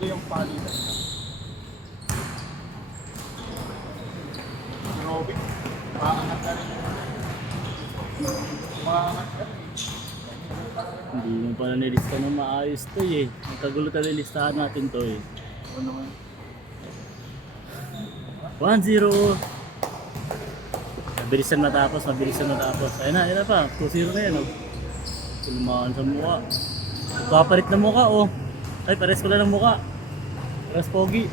Ito yung palitan. Robin, maangat ka rin. Maangat ka rin. Hindi mo pala nilista ng maayos to eh. Nagkagulo tayo listahan natin to eh. Ano naman? 1-0. Mabilisan matapos, mabilisan matapos. Ayun na pa. 2-0 na yan oh. Tulumaan sa mukha. Kapalit na mukha oh. Ay, pares pala ng mukha. Pares pogi.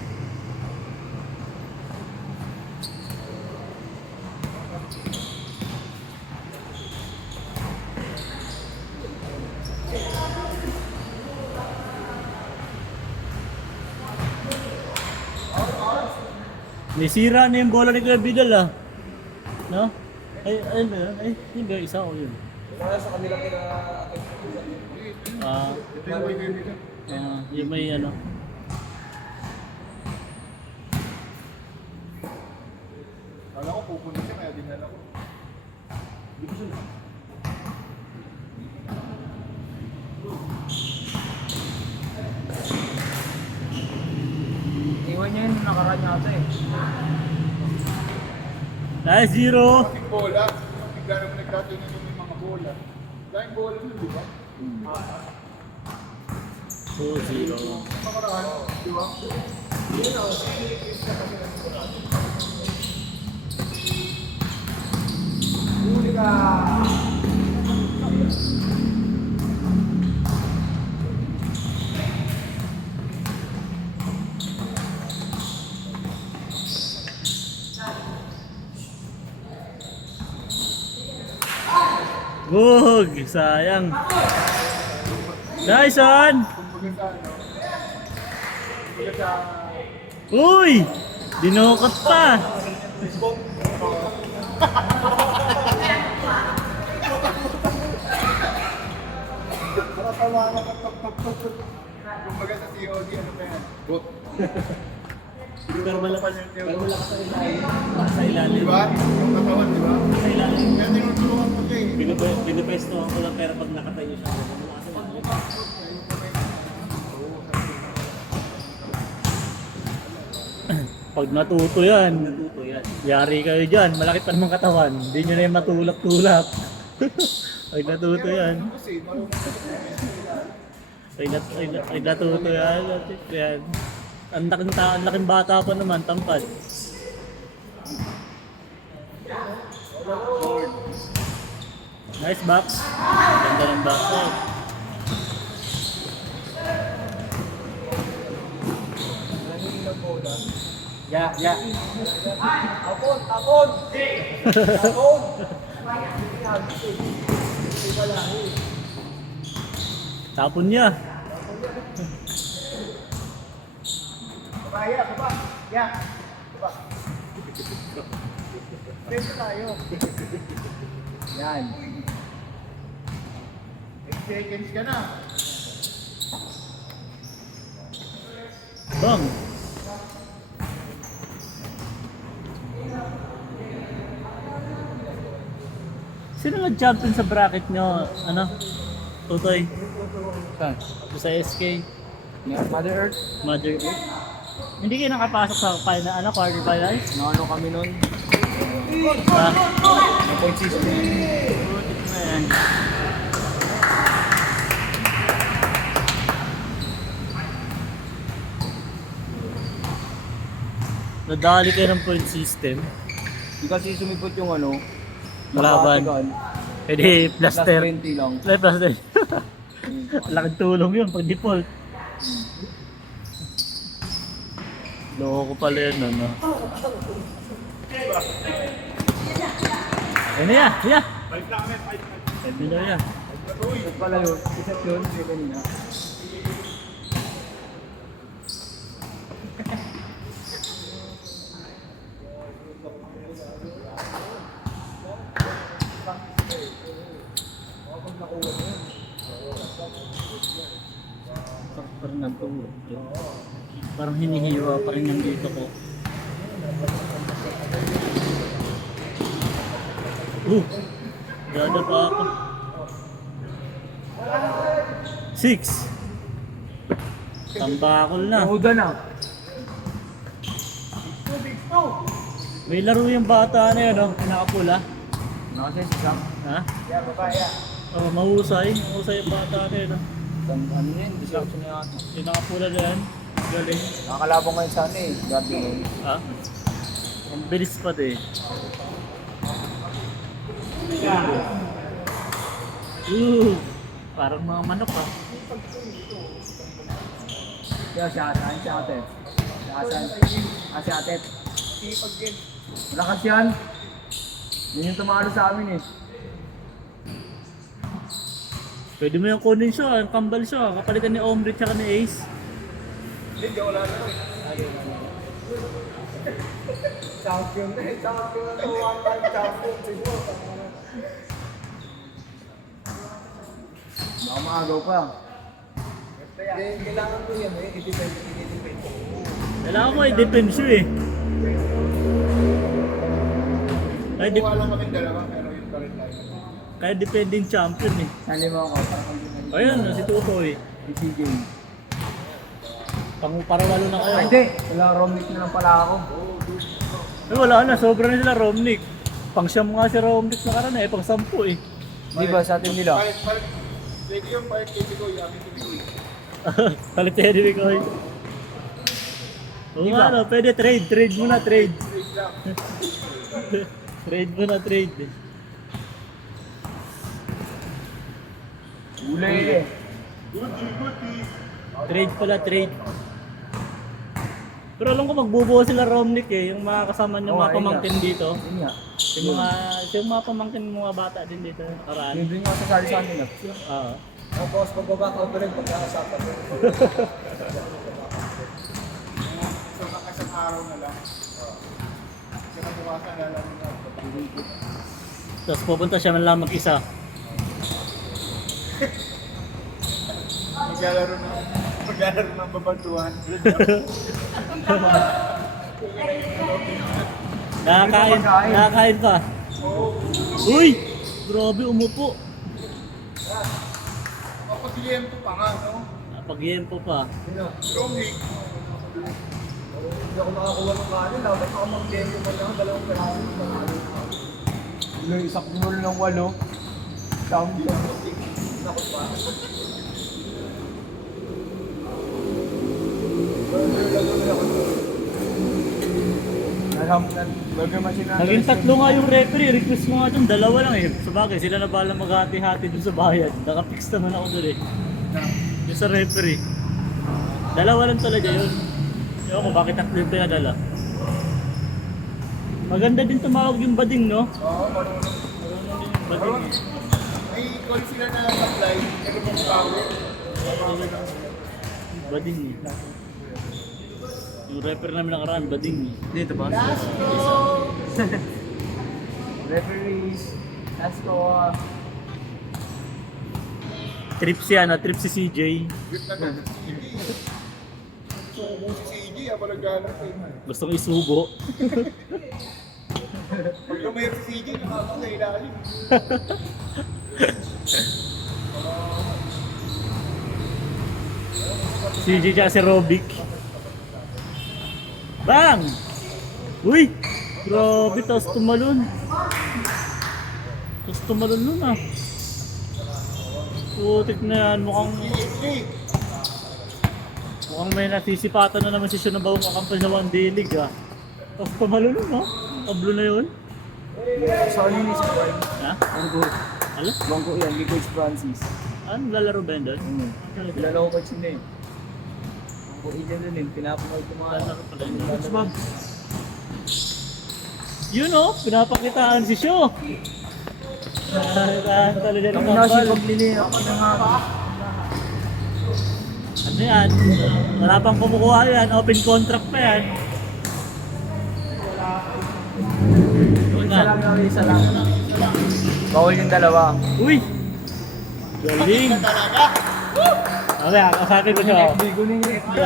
May sira na yung bola ni Kuya Bidal ah. No? Ay, ayun ba yun? Ay, yun ba yung isa o yun? Wala sa kanila kina... Ah, Ito yung bigay nila. yung may ano. Kala ko pupunin siya kaya dinala ko. Hindi ko siya. Iwan niya yung nakaraan niya ata eh. Nice 0! Yung bola, bigla naman nagkatunan yung mga bola. Dahil bola nun, di ba? 2-0. Nakaraan, di ba? Yun o, huli ka! Gug! Sayang. Nice one! Kumbaga sa ano? Kumbaga sa... Uy! Dinukot pa! Nakatawa ka tok. Kumbaga sa COD, ano pa yan? Bot. Pero malakas sa ilalim. Sa ilalim. Di ba? Yung katawan, di ba? Sa ilalim. Kaya tinutulungan ko siya eh. Binupwesto ako lang pero pag nakatayo siya. Pag natuto yan, yari kayo dyan. Malaki pa naman katawan. Hindi nyo na yung matulak-tulak. Pag natuto yan. Kasi marunong ka Pag natuto yan. Yan. Ang laking bata pa naman, tampad. Nice box. Ganda ng box. Oh. Ya. Tapon! Tapon! Tapon niya. Kaya, baba. Ya. Baba. Pwede tayo. Yan. 8 seconds ka na. Bang. Sino nag-champion sa bracket nyo? Ano? Tutoy? Saan? Sa SK? Mother Earth? Mother Earth? Hindi kayo nakapasok sa final, quarterfinals? Naano kami nun? Ah, Point system. putik na yan. Nadali kayo ng point system. Di kasi sumipot yung ano, Laban. nakatigan. Pwede Plus plaster. 20 lang. Plaster. Laking tulong yun pag default. Loko pala yun, ano? Ayun na yan, yeah! Balik na kami, 5. Ayun na yan. Ito pala yun. Isat yun, yung kanina. Parang nagtulog yun. Parang hinihiwa pa rin yung dito ko. Dada pa ako. 6. Tambakol na. Uda na. May laro yung bata na yun, oh. Nakapula. Nakasense ka? Ha? Oh, mahusay. Mahusay yung bata na yun, oh. Ano yun? Distraction na yata. Yung nakapula na yan. Galing. Nakakalabang ngayon sa ano eh. Guardian. Ha? Ang bilis pa din. Parang mga manok, ah. Kaya si Asan, si Atet. Si Asan. Si Atet. Malakas yan. Yun yung tumalo sa amin eh. Pwede mo yung kunin siya, ang kambal siya. Kapalitan ni Omri tsaka ni Ace. Hindi, wala na rin. Champion na eh. Champion na to. One time champion siguro. Baka maagaw pa. Kailangan ko yan eh. I-defend. Kailangan mo i-defend siya eh. Kaya, Kuha lang kami dalawa, pero yung pa rin tayo. kaya defending champion eh. Sali mo ako. Ayun, si Tutoy. Si CJ. Para lalo na kayo. Ay, hindi. Wala, Romnick na lang pala ako. Eh, wala na, sobra na sila Romnick. Pang siyam nga si Romnick na karana eh, pang 10 eh. Di ba sa atin nila? Palit. Pwede yung palit kay Bigoy, amin kay Bigoy. Palit tayo ni Bigoy. Oo nga, no, pwede trade muna, trade. Trade lang. Trade muna, trade. Uli eh. Trade pala, trade. Pero alam ko magbubuo sila Romnick eh, yung mga kasama niyo, Oo, mga ayun pamangkin nga. dito. Yun nga. Yung mga pamangkin mga bata din dito, nakaraan. Yun din yung sasali sa amin. Oo. Tapos pag-back out rin, pagkakasapan rin. So, isang araw na lang. Kasi nabukasan na lang na. Tapos pupunta siya man lang mag-isa. Maglalaro ng babantuan. Nakakain pa. Uy! Grabe, umupo. Kapag-liempo pa nga, no? Pag-iempo pa. Romney. Hindi ako makakuha ng kanin. Dapat ako mag-demo mo lang. Dalawang peraso. Isang gunol ng 8. Champion. Nakot pa. Burger machine na. Naging 3 nga yung referee. Request mo nga dun, 2 lang eh. Sabagay, sila na bahala maghati-hati dun sa bayan. Nakapix naman ako dun eh. Yung sa referee. 2 lang talaga yun. Ewan ko bakit 3 yung pinadala. Maganda din tumawag yung bading, no? Oo, marunong. Bading eh. May call sila na apply. Pero kung power. Bading eh. Yung referee namin nakaraan, bading eh. Dito ba? Referees. Let's go. Trip siya na, trip si CJ. Grip na to. Subo si CG, ako naglalaro eh. Gustong isubo. Pag lumayar si CG, nakakang sa ilalim. CJ tsaka si Robic. Bang! Uy! Grabe, tapos tumalon. Tapos tumalon nun ah. Putik na yan, mukhang may nasisipatan na naman si Sean na bawang kakampan sa One Day League ah. Tapos tumalon nun ah. Tablo na yun. Sorry ni si Boy. Ha? Bangko. Ano? Bangko yan, ni Coach Francis. Ano lalaro ba yun doon? Kilala ko coach yun eh. Bangko ilan dun eh, pinapamag ko mga Lalaro pala yun. Coach Bob. Yun oh, pinapakitaan si Sho. Pinapakitaan talaga ng Ang nasi kambal. paglili ako ng mga Ano yan? Wala pang kumukuha yan. Open contract pa yan. isa lang na isa lang. Bawal yung dalawa. Uy! Galing! Okay, kakasabi ko siya. FB, kunin yung FB.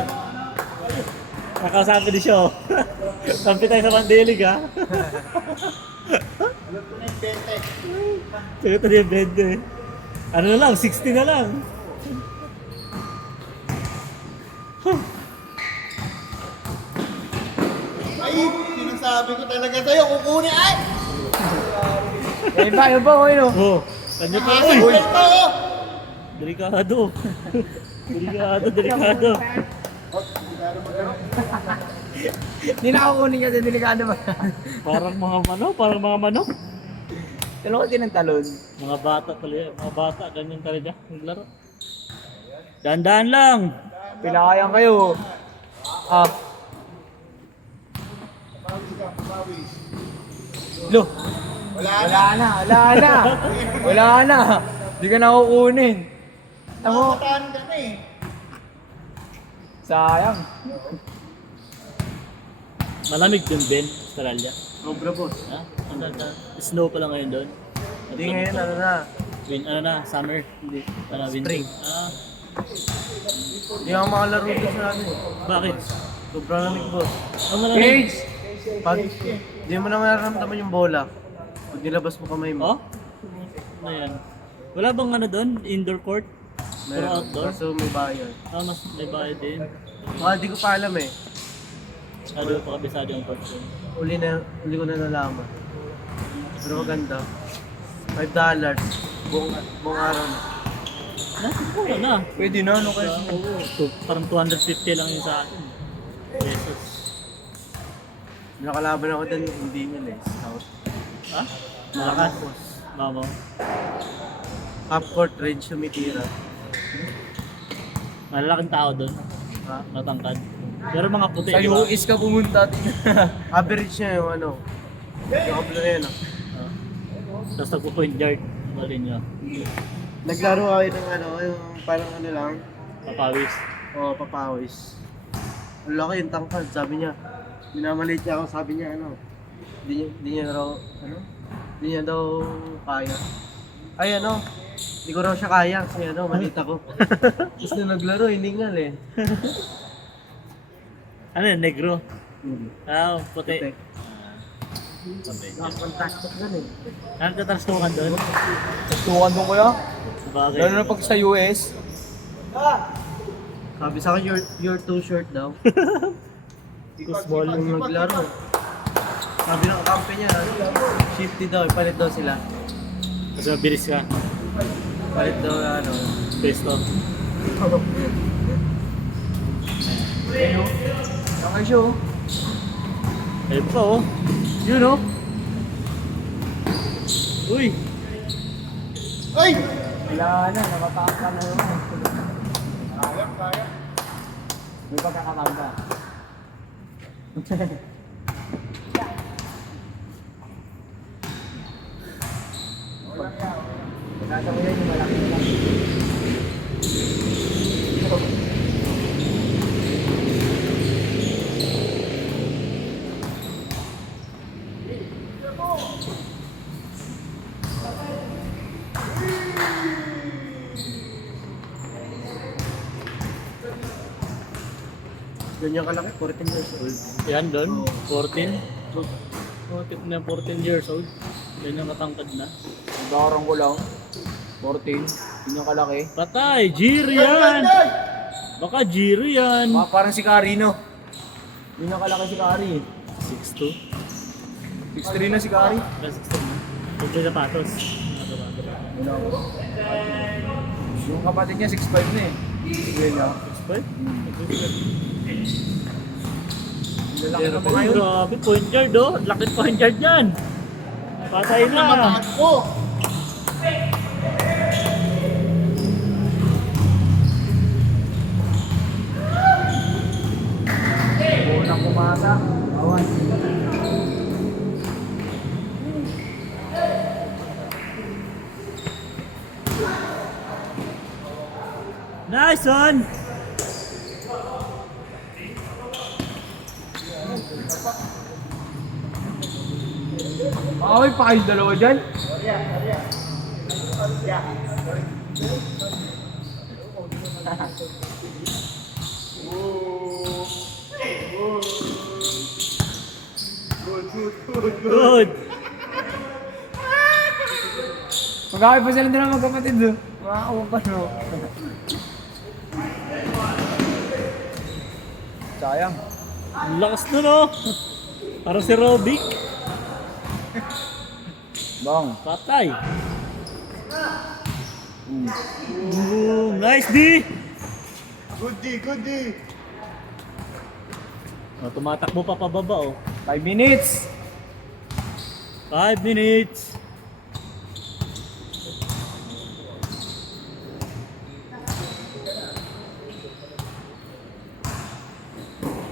Kakasabi ni siya. Kampi tayo sa Mandilig ha. Alam ko na yung bente. Sige ito yung bed eh. Ano na lang, 60 na lang. Ay, sinasabi ko talaga sa'yo, kukunin ay! Yun ba, oy, no? Oh, kanya pa. Ay, Uy, wait pa oh! delikado. Delikado. Oh, delikado magano. Hindi na ako kunin kasi delikado ba? Parang mga manok. Talon din ng talon. Mga bata talaga, mga bata, ganyan talaga, naglaro. Dahan-dahan lang. Pilayan kayo. Ah, Pawis ka, pawis. lo. Wala Wala na. na. Wala na. Hindi ka na kukunin. Tamo, Nakakataan ka na eh. sayang. Malamig dun, Ben, Australia. Sobra boss. Ha? Snow pa lang ngayon doon. Hindi ngayon, ano na. Summer. Hindi. Winter. Spring. Ah, Hindi ako makalaro dito sa atin. bakit? Sobrang lamig boss. Ang malamig. Cage! Pag hindi mo na mararamdaman yung bola, pag nilabas mo kamay mo, Oh? Ano yan? Wala bang ano doon? Indoor court? Puro meron. outdoor? Kaso may bayad. Ah, mas may bayad din. Di ko pa alam eh. Ano pa kabisado yung court doon? Uli ko na nalaman. Pero maganda. $5. Buong araw na. Puro na. Pwede na, ano kayo? Parang 250 lang yung sa akin. Pesos. Nakalaban ako din, hindi nyo eh. Scout. Ha? Malakas. Mamo. Half court range sumitira. Malalaking tao doon. Ha? Matangkad. Pero mga puti, Sa di ba? US ka pumunta. Average niya yung ano. Yung kaplo na yun. Ah. Tapos nagpo-point guard. Balin nyo. Naglaro kayo ng ano, yung parang ano lang. Papawis. O, papawis. Ang laki yung tangkad, sabi niya. Minamalit niya ako, sabi niya ano. Hindi niya raw, ano? Hindi niya daw kaya. Ay ano, hindi ko raw siya kaya kasi ano, malit ako. Tapos na naglaro, hiningal eh. Ano yun? Negro? Ah, puti. Puti. Puti. Fantastic gan eh. Ano tatrastukan doon? Tutukan mo kuya? Sabagay. Lalo na pag sa US. Sabi sa akin, you're too short daw. Too small yung naglaro. Sabi ng kampe niya, shifty daw, palit daw sila. Kasi mabilis ka. Palit daw ano. Pesto. Okay siya oh. Ayun pa oh. Yun oh. Uy! Ay! Wala na, nakataka na yun. Kaya, kaya. May pagkakabangga. Pagkasa mo yun, yung malaki lang. Ganyan kalaki, 14 years old. Yan doon. 14. Oh, tip na 14 years old. Yan yung matangkad na. Nadarang ko lang. 14. Ganyan kalaki. Patay! Jiro yan! Baka Jiro yan. Parang si Kari, no? Ganyan kalaki si Kari. 6'2". 6'3 na si Kari. 6'2". Huwag may sapatos. Wala ko. Yung kapatid niya, 6'5 na eh. Sige na. 6'5"? Lalaki na ba Ay, ngayon? grabe, point guard oh. Laki point guard yan. Patay na. Namataan ko. Unang kumasa. Awan. Nice one! Makawin pa kayong dalawa dyan? Good! Magkakay pa sila dalawa magkapatid do. Makakawa pa no. Sayang. Ang lakas nun oh. Parang si Robic. Bang. Patay. Nice D. Good D, good D. Oh, tumatakbo pa pababa oh. 5 minutes. 5 minutes.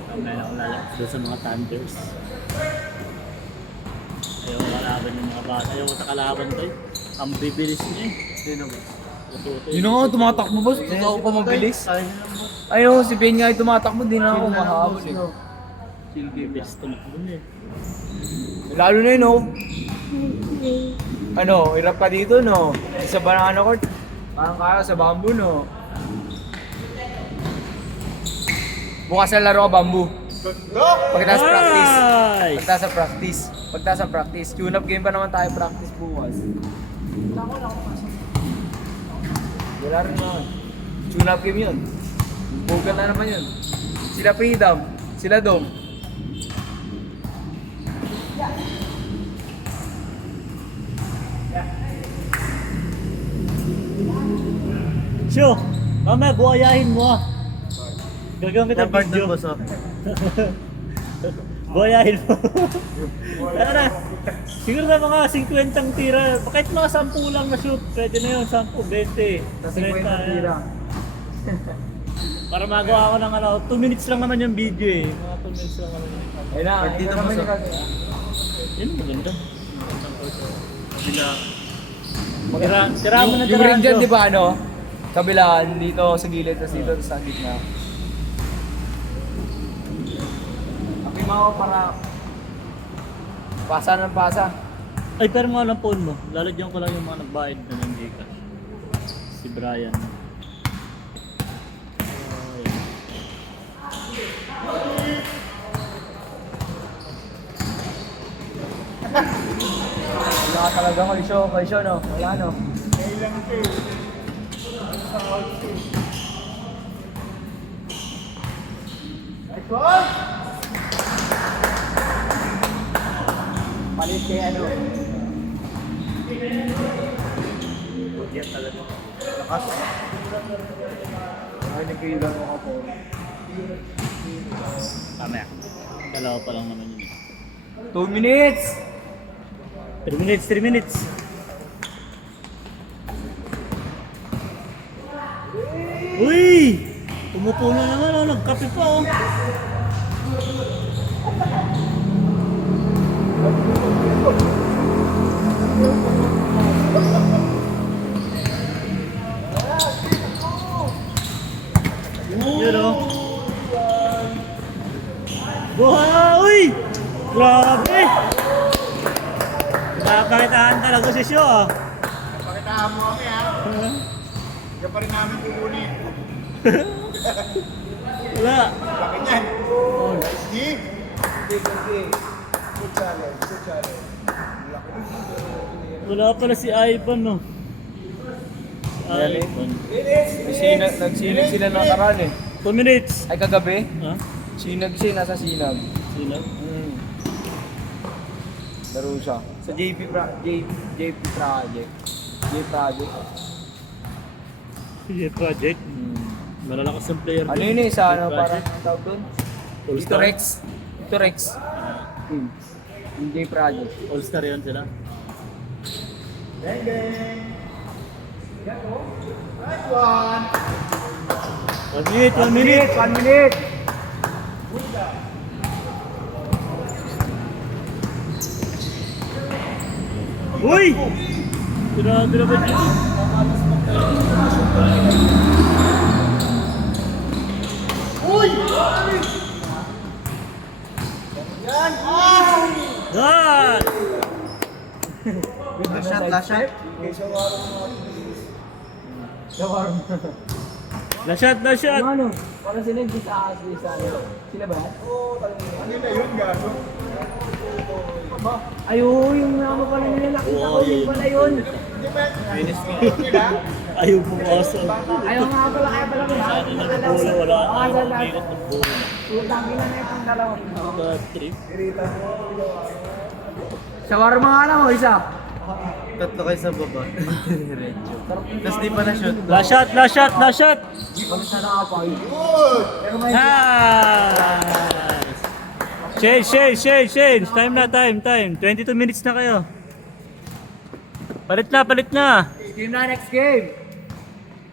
Kamay na ako lalabas doon sa mga Thunders. Ayaw kalaban yung mga bata. Ayaw sa kalaban tayo. Ang bibilis niya eh. Sino ba? Yun na nga, tumatakbo boss. Ikaw pa mabilis. Ayun, si Ben nga ay tumatakbo. Di na ako mahabol eh. Bibilis tumakbo niya eh. Lalo na yun, oh. Ano, hirap ka dito, no? Isa ba ng ano court? Parang kaya sa bamboo, no? Bukas na laro ka bamboo. Ganda! Pagkatapos practice. Nice! Pagkatapos sa practice. Pagkatapos sa practice. Tune-up game pa naman tayo practice bukas. Wala rin naman. Tune-up game yun. Bugan na naman yun. Sila Freedom. Sila Dom. Syo! Mamaya buhayahin mo ah. Gagawin kita Number video. 2 boss, oh. Buhayahin mo. Ano na? Siguro na mga 50 tira. Kahit mga 10 lang na shoot. Pwede na yun. 10, 20. Sa 50 tira. Para magawa ko ng ano. 2 minutes lang naman yung video eh. Mga 2 minutes lang naman yung Ayun na, Pag dito ayun naman boss, yung Yun, maganda. Sila. Tira mo na yung ring dyan, di ba ano? Kabilaan, dito sa gilid, tapos dito sa gitna. Akima ko para pasa ng pasa. Ay, pero nga lang phone mo. Lalagyan ko lang yung mga nagbayad na ng Gcash. Si Brian. Wala ka talaga kay Sean, no? Wala, no? Kailang ito eh. Sa out ito. Nice one! Palit kay ano? Lakas. Ay, nagkailan mo ako. Mamaya. Dalawa pa lang naman yun. 2 minutes! 3 minutes, 3 minutes. Uy! Tumupo na naman oh, nagkape pa oh. Yun oh. Wow! Uy! Grabe! Nakakitaan talaga si Syo ah. Pakitaan mo kami ha. Hindi pa rin namin kukunin. Wala. Laki niyan. Oh, Nice D. Good challenge, good challenge. Laki. wala pala si Ivan no. Si Really? Ivan. Nagsinag sila ng karan eh. 2 minutes. Ay kagabi, Ha? sinag siya, nasa sinag. Sino? Laro siya. Sa JP Project. PJ Project. Malalakas ang player. Ano dun. yun eh, sa ano, PJ parang Project. tawag doon? All-Star? Ito Rex. Yung J Project. All-Star yun sila. Bang bang. Nice one. 1 minute, 1 minute. 1 minute! Uy! Grabe naman yun. Uy! God! Last shot. Okay, so La shot, la shot! Ano? Parang sila yung sa ano. Sila ba? ano na yun, gago? Ay, oo, yung nama pala nila. Nakita ko Oo, yun yun. pala yun. Finish ko. Ayaw pumasok. Ayaw nga pala, kaya pala may Sana nagbola, wala ayaw umigot ng bola. utang ina na itong dalawa. Bad trip. Shawarma nga lang o isa. Tatlo kayo sa baba. Diretso. Tapos di pa na-shoot. Last shot, last shot, last shot! Basta nakapag. Nice! Change! Time na, time. 22 minutes na kayo. Palit na. Game na, next game.